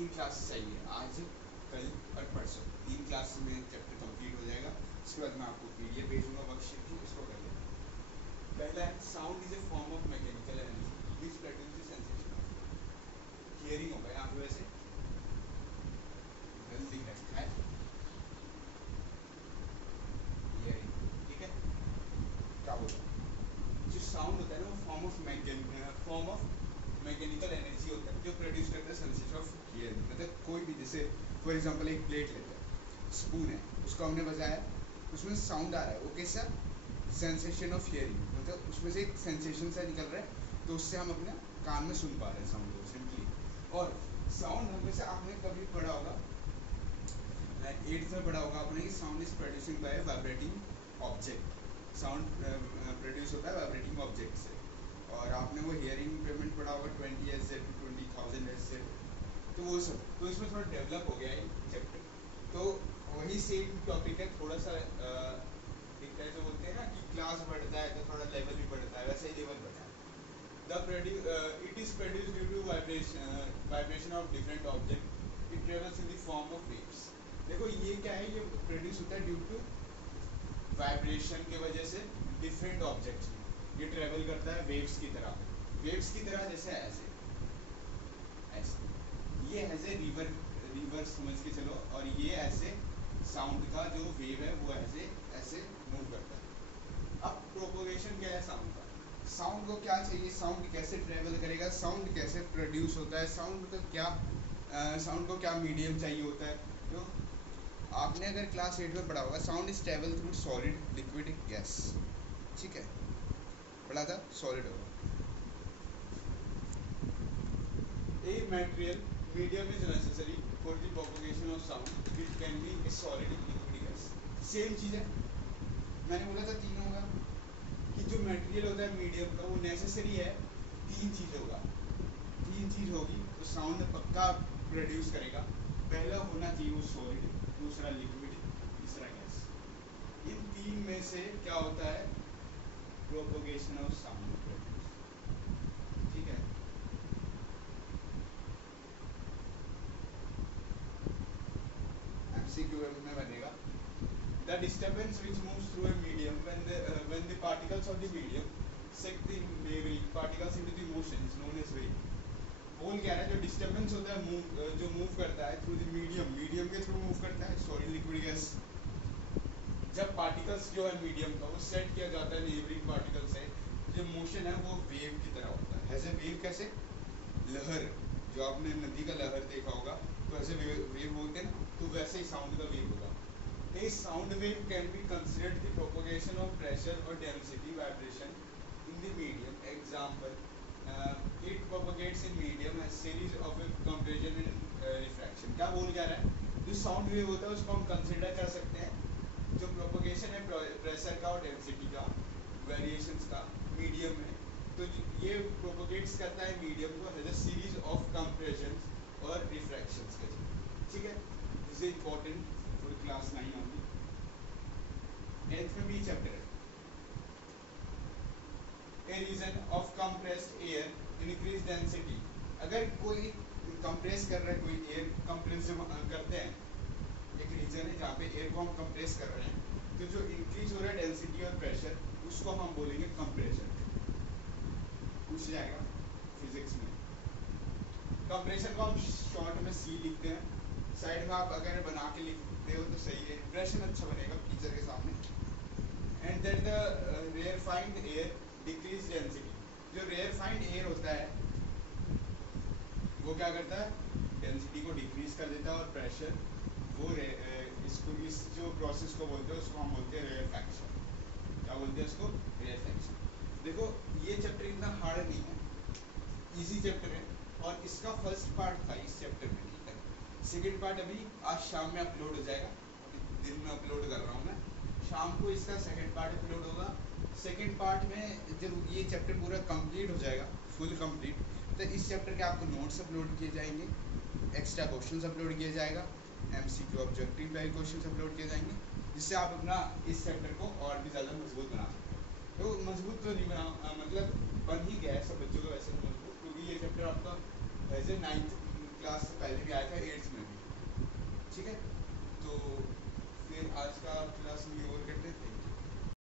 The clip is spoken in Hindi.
3 क्लास चाहिए, आज कल और परसों 3 क्लास में चैप्टर कंप्लीट हो जाएगा। उसके बाद मैं आपको पीडीएफ भेजूंगा वर्कशीट की, उसको कर लेंगे। पहला है sound is a form of mechanical energy which produces sensation of hearing होगा यहाँ पे वैसे गलत लिख रखा है हियरिंग, ठीक है। क्या बोला, जो साउंड होता है ना वो फॉर्म ऑफ मैकेनिकल एनर्जी होता है जो प्रोड्यूस करता है सेंसेशन ऑफ हियरिंग। मतलब कोई भी, जैसे फॉर एग्जांपल एक प्लेट लेते हैं, स्पून है, उसको हमने बजाया, उसमें साउंड आ रहा है, वो कैसा सेंसेशन ऑफ हियरिंग, मतलब उसमें से एक सेंसेशन सा निकल रहा है, तो उससे हम अपने कान में सुन पा रहे हैं साउंड को सिंपली। और साउंड हमें से आपने कभी पढ़ा होगा, 8th में पढ़ा होगा आपने कि sound is producing by vibrating object. Sound produce होता है वाइब्रेटिंग ऑब्जेक्ट से। और आपने वो हियरिंग इम्पेयरमेंट पढ़ा होगा 20 Hz to 20,000 Hz, तो वो सब, तो इसमें थोड़ा डेवलप हो गया है चैप्टर। तो वही सेम टॉपिक है, थोड़ा सा दिखता है, जो बोलते हैं ना कि क्लास बढ़ता है तो थोड़ा लेवल भी बढ़ता है, वैसे ही लेवल बढ़ता है। It is produced due to vibration of different object. It travels in the form of waves. देखो ये क्या है, ये प्रोड्यूस होता है ड्यू टू वाइब्रेशन के वजह से डिफरेंट ऑब्जेक्ट्स में, ये ट्रेवल करता है वेव्स की तरह। वेव्स की तरह जैसे ऐसे ऐसे, ये ऐसे रिवर समझ के चलो, और ये ऐसे साउंड का जो वेव है वो ऐसे ऐसे मूव करता है। अब प्रोपोगेशन क्या है साउंड का, साउंड को क्या चाहिए, साउंड कैसे ट्रेवल करेगा, साउंड कैसे प्रोड्यूस होता है, साउंड मतलब क्या, साउंड को क्या मीडियम चाहिए होता है। तो आपने अगर क्लास 8 में पढ़ा होगा, sound is travel through solid liquid gas, ठीक है, पढ़ा था, सॉलिड होगा। A material medium is necessary for the propagation of sound which can be a solid liquid gas। Same चीज़ है, मैंने बोला था 3 होगा, कि जो मटेरियल होता है मीडियम का वो नेसेसरी है, 3 चीज़ होगा, 3 चीज़ होगी तो साउंड पक्का प्रोड्यूस करेगा। पहला होना चाहिए वो सॉलिड, दूसरा लिक्विड, तीसरा गैस। इन 3 में से क्या होता है, प्रोपोगेशन ऑफ साउंड प्रोड्यूस, ठीक है। MCQ में बनेगा, the disturbance which moves through a medium when the particles of the medium set the neighboring particles into the motion is known as wave। बोल क्या रहा है, जो डिस्टर्बेंस होता है जो मूव करता है थ्रू द मीडियम, मीडियम के थ्रू मूव करता है सॉलिड लिक्विड गैस। जब पार्टिकल्स जो है मीडियम का वो सेट किया जाता है नेबरिंग पार्टिकल से, जो मोशन है वो वेव की तरह होता है। ऐसे वेव कैसे, लहर, जो आपने नदी का लहर देखा होगा तो ऐसे वेव बोलते हैं ना, तो वैसे ही साउंड का वेव होगा। A sound wave can be considered the propagation of pressure or density vibration in the medium. Example, it propagates in medium as series of a compression and refraction। क्या बोल क्या रहा है, जो साउंड वेव होता है उसको हम कंसिडर कर सकते हैं, जो प्रोपोगेशन है प्रेशर का और डेंसिटी का वेरिएशंस का मीडियम में, तो ये प्रोपोगेट्स करता है मीडियम को as a series of compressions और रिफ्रैक्शंस के, ठीक है। This is important for class 9 only. 10th में भी चैप्टर है, a region of compressed air increase density. अगर कोई कंप्रेस कर रहा है, कोई एयर कंप्रेस करते हैं, एक रीजन है जहाँ पे एयर को हम कंप्रेस कर रहे हैं, तो जो इंक्रीज हो रहा है डेंसिटी और प्रेशर उसको हम बोलेंगे कंप्रेशन। पूछ जाएगा फिजिक्स में। कंप्रेशन को हम शॉर्ट में सी लिखते हैं, साइड में आप अगर बना के लिखते हो तो सही है, इंप्रेशन अच्छा बनेगा टीचर के सामने। And that the rarefied air decrease density. जो रेयरफाइंड एयर होता है वो क्या करता है, डेंसिटी को डिक्रीज कर देता है, और प्रेशर वो इसको, इस जो प्रोसेस को बोलते हैं उसको हम बोलते हैं रेयरफैक्शन। क्या बोलते हैं उसको, रेयरफैक्शन। देखो ये चैप्टर इतना हार्ड नहीं है, इजी चैप्टर है, और इसका फर्स्ट पार्ट था इस चैप्टर में, ठीक है। सेकेंड पार्ट अभी आज शाम में अपलोड हो जाएगा, अभी दिन में अपलोड कर रहा हूँ मैं, शाम को इसका सेकेंड पार्ट अपलोड होगा। सेकेंड पार्ट में जब ये चैप्टर पूरा कंप्लीट हो जाएगा, फुल कंप्लीट, तो इस चैप्टर के आपको नोट्स अपलोड किए जाएंगे, एक्स्ट्रा क्वेश्चंस अपलोड किया जाएगा, MCQ objective type questions upload किए जाएंगे, जिससे आप अपना इस चैप्टर को और भी ज़्यादा मजबूत बना सकते हैं। तो मजबूत तो नहीं बना, मतलब बन ही गया है सब बच्चों का वैसे तो मजबूत, क्योंकि ये चैप्टर आपका वैसे 9th क्लास से पहले भी आया था, मैग्नेटिक्स में भी, ठीक है। तो फिर आज का क्लास हम ये और करते थे।